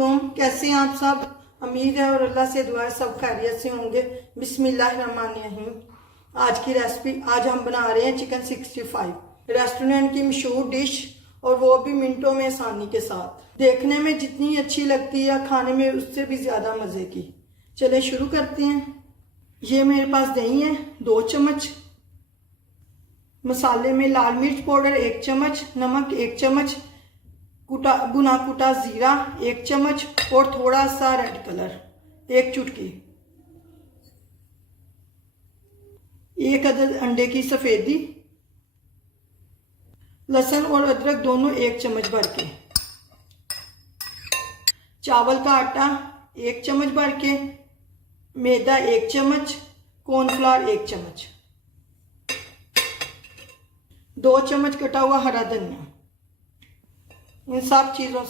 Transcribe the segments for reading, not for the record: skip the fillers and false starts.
वालेकुम, कैसे हैं आप सब। उम्मीद है और अल्लाह से दुआ है सब खैरियत से होंगे। बिस्मिल्लाहिर्रहमानिर्रहीम। आज की रेसिपी, आज हम बना रहे हैं चिकन 65, रेस्टोरेंट की मशहूर डिश, और वो भी मिनटों में आसानी के साथ। देखने में जितनी अच्छी लगती है, खाने में उससे भी ज़्यादा मज़े की। चले शुरू करते हैं। ये मेरे पास दही है 2 चम्मच, मसाले में लाल मिर्च पाउडर 1 चम्मच, नमक 1 चम्मच, भुना कुटा जीरा 1 चम्मच, और थोड़ा सा रेड कलर 1 चुटकी, 1 अदद अंडे की सफेदी, लहसुन और अदरक दोनों 1 चम्मच भर के, चावल का आटा 1 चम्मच भर के, मैदा 1 चम्मच, कॉर्नफ्लावर 1 चम्मच, 2 चम्मच कटा हुआ हरा धनिया। इन सब चीज़ों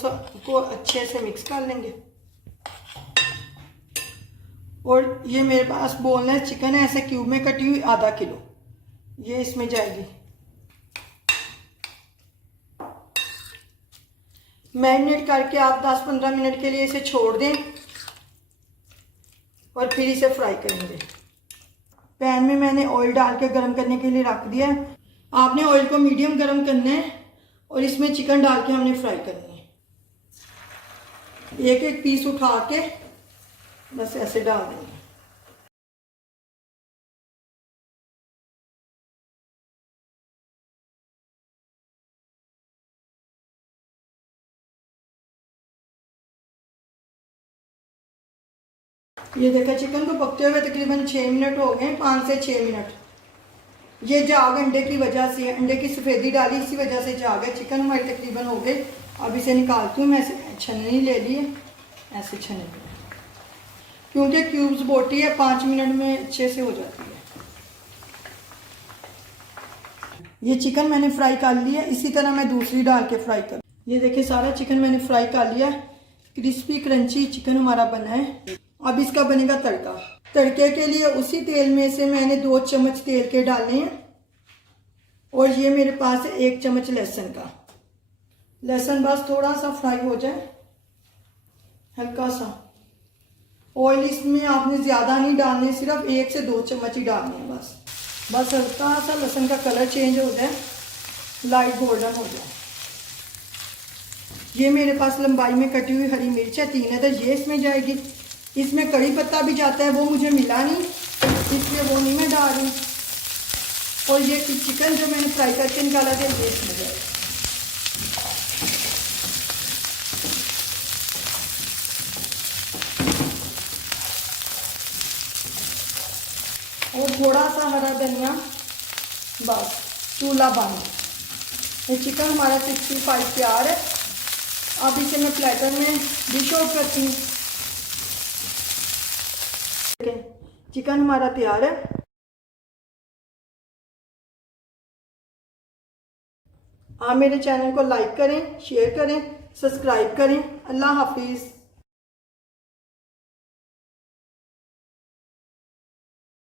को अच्छे से मिक्स कर लेंगे। और ये मेरे पास बोनलेस चिकन है, ऐसे क्यूब में कटी हुई ½ किलो, ये इसमें जाएगी। मैरिनेट करके आप 10-15 मिनट के लिए इसे छोड़ दें और फिर इसे फ्राई करेंगे। पैन में मैंने ऑयल डाल के गर्म करने के लिए रख दिया है। आपने ऑयल को मीडियम गर्म करना है और इसमें चिकन डाल के हमने फ्राई करनी है। एक एक पीस उठा के बस ऐसे डाल देंगे। ये देखा, चिकन को पकते हुए तकरीबन 6 मिनट हो गए, 5 से 6 मिनट। ये जाग अंडे की वजह से, अंडे की सफ़ेदी डाली, इसी वजह से जाग है। चिकन हमारी तकरीबन हो गए। अब इसे निकालती हूँ मैं। छन्नी ले ली है, ऐसे छन्नी, क्योंकि क्यूब्स बोटी है, 5 मिनट में अच्छे से हो जाती है। ये चिकन मैंने फ्राई कर लिया, इसी तरह मैं दूसरी डाल के फ्राई कर। ये देखिए, सारा चिकन मैंने फ्राई कर लिया। क्रिस्पी क्रंची चिकन हमारा बना है। अब इसका बनेगा तड़का। तड़के के लिए उसी तेल में से मैंने 2 चम्मच तेल के डाले हैं, और ये मेरे पास है 1 चम्मच लहसुन का। लहसुन बस थोड़ा सा फ्राई हो जाए, हल्का सा। ऑयल इसमें आपने ज़्यादा नहीं डालने, सिर्फ 1 से 2 चम्मच ही डालने हैं बस। बस हल्का सा लहसुन का कलर चेंज हो जाए, लाइट गोल्डन हो जाए। ये मेरे पास लंबाई में कटी हुई हरी मिर्च है 3 अदद, ये इसमें जाएगी। इसमें कड़ी पत्ता भी जाता है, वो मुझे मिला नहीं, इसलिए वो नहीं मैं डाल रही। और ये चिकन जो मैंने फ्राई करके निकाला था, ये इसमें जाएगा। और थोड़ा सा हरा धनिया, बस चूल्हा बंद। ये चिकन हमारा 65 तैयार है। अब इसे मैं प्लेटर में डिश आउट करती हूँ। चिकन हमारा तैयार है। आप मेरे चैनल को लाइक करें, शेयर करें, सब्सक्राइब करें। अल्लाह हाफिज़।